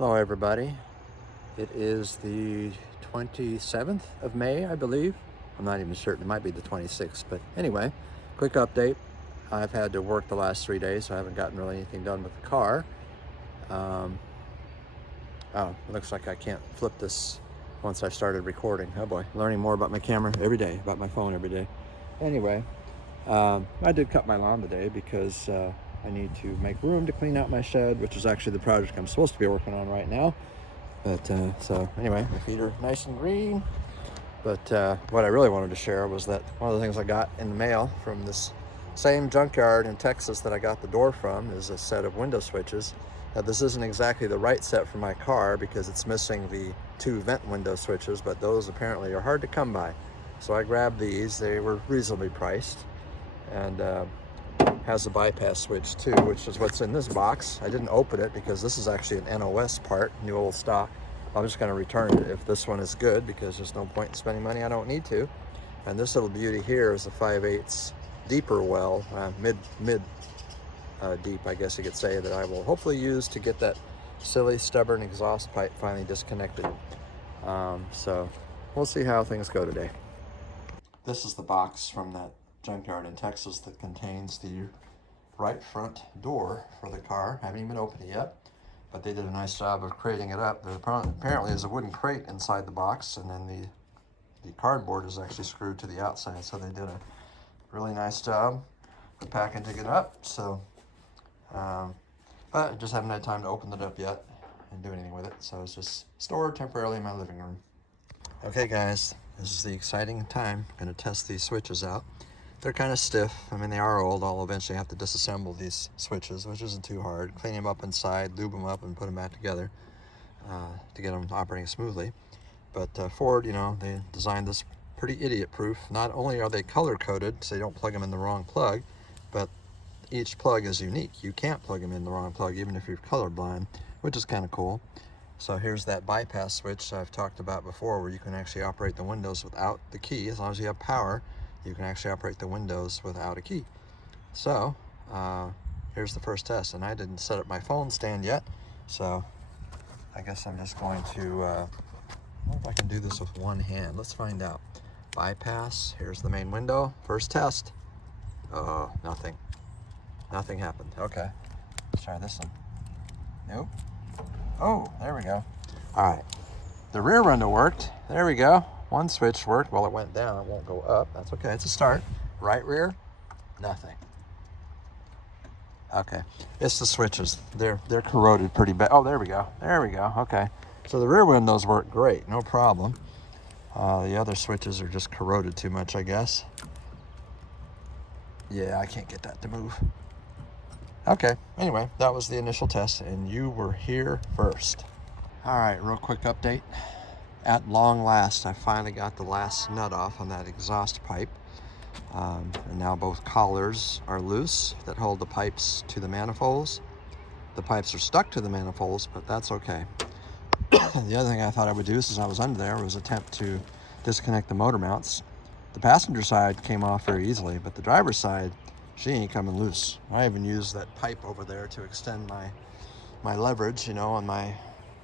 Hello everybody. It is the 27th of May, I believe. I'm not even certain, it might be the 26th, but anyway, quick update. I've had to work the last 3 days, so I haven't gotten really anything done with the car. Oh, it looks like I can't flip this once I started recording. Oh boy, learning more about my camera every day, about my phone every day. Anyway, I did cut my lawn today because I need to make room to clean out my shed, which is actually the project I'm supposed to be working on right now. But so anyway, my feet are nice and green. But what I really wanted to share was that one of the things I got in the mail from this same junkyard in Texas that I got the door from is a set of window switches. Now this isn't exactly the right set for my car because it's missing the 2 vent window switches, but those apparently are hard to come by. So I grabbed these. They were reasonably priced, and has a bypass switch too, which is what's in this box. I didn't open it because this is actually an NOS part, new old stock. I'm just going to return it if this one is good, because there's no point in spending money I don't need to. And this little beauty here is a 5/8 deeper well, mid deep, I guess you could say, that I will hopefully use to get that silly stubborn exhaust pipe finally disconnected. So we'll see how things go today. This is the box from that junkyard in Texas that contains the right front door for the car. I haven't even opened it yet, but they did a nice job of crating it up. There apparently is a wooden crate inside the box, and then the cardboard is actually screwed to the outside, so they did a really nice job of packaging it up. So but I just haven't had time to open it up yet and do anything with it, so it's just stored temporarily in my living room. Okay guys, this is the exciting time. I'm going to test these switches out. They're kind of stiff. I mean, they are old. I'll eventually have to disassemble these switches, which isn't too hard. Clean them up inside, lube them up, and put them back together to get them operating smoothly. But Ford, you know, they designed this pretty idiot-proof. Not only are they color-coded, so you don't plug them in the wrong plug, but each plug is unique. You can't plug them in the wrong plug, even if you're colorblind, which is kind of cool. So here's that bypass switch I've talked about before, where you can actually operate the windows without the key. As long as you have power, you can actually operate the windows without a key. So here's the first test, and I didn't set up my phone stand yet, so I guess I'm just going to I wonder if I can do this with one hand. Let's find out. Bypass, here's the main window. First test. Oh, nothing happened. Okay, let's try this one. Nope. Oh, there we go. All right, the rear window worked. There we go. One switch worked. Well, it went down. It won't go up. That's okay. It's a start. Right rear, nothing. Okay, it's the switches. They're corroded pretty bad. Oh, there we go. There we go. Okay, so the rear windows work great. No problem. The other switches are just corroded too much, I guess. Yeah, I can't get that to move. Okay, anyway, that was the initial test, and you were here first. All right, real quick update. At long last, I finally got the last nut off on that exhaust pipe. And now both collars are loose that hold the pipes to the manifolds. The pipes are stuck to the manifolds, but that's okay. The other thing I thought I would do, since I was under there, was attempt to disconnect the motor mounts. The passenger side came off very easily, but the driver's side, she ain't coming loose. I even used that pipe over there to extend my leverage, you know, on my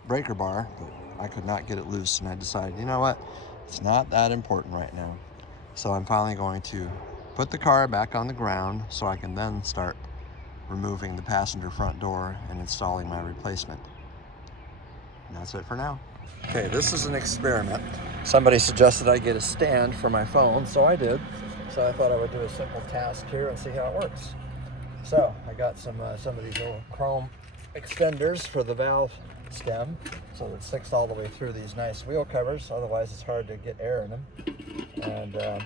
breaker bar, but I could not get it loose, and I decided, you know what, it's not that important right now. So I'm finally going to put the car back on the ground so I can then start removing the passenger front door and installing my replacement. And that's it for now. Okay, this is an experiment. Somebody suggested I get a stand for my phone, so I did. So I thought I would do a simple task here and see how it works. So I got some of these little chrome extenders for the valve stem, so it sticks all the way through these nice wheel covers. Otherwise, it's hard to get air in them. And the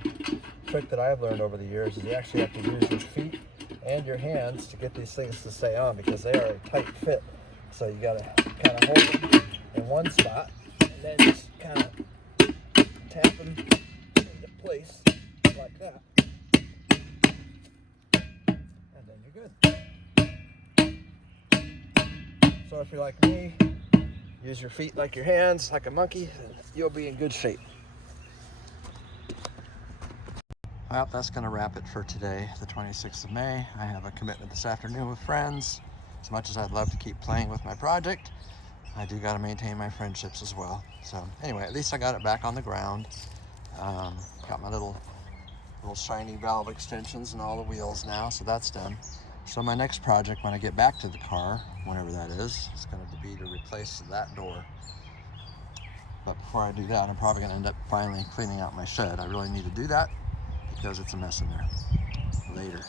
trick that I've learned over the years is you actually have to use your feet and your hands to get these things to stay on, because they are a tight fit. So you got to kind of hold them in one spot and then just kind of tap them into place like that, and then you're good. So if you're like me, use your feet like your hands, like a monkey, and you'll be in good shape. Well, that's going to wrap it for today, the 26th of May. I have a commitment this afternoon with friends. As much as I'd love to keep playing with my project, I do got to maintain my friendships as well. So anyway, at least I got it back on the ground. Got my little shiny valve extensions and all the wheels now, so that's done. So my next project when I get back to the car, whenever that is going to be to replace that door. But before I do that, I'm probably going to end up finally cleaning out my shed. I really need to do that because it's a mess in there. Later.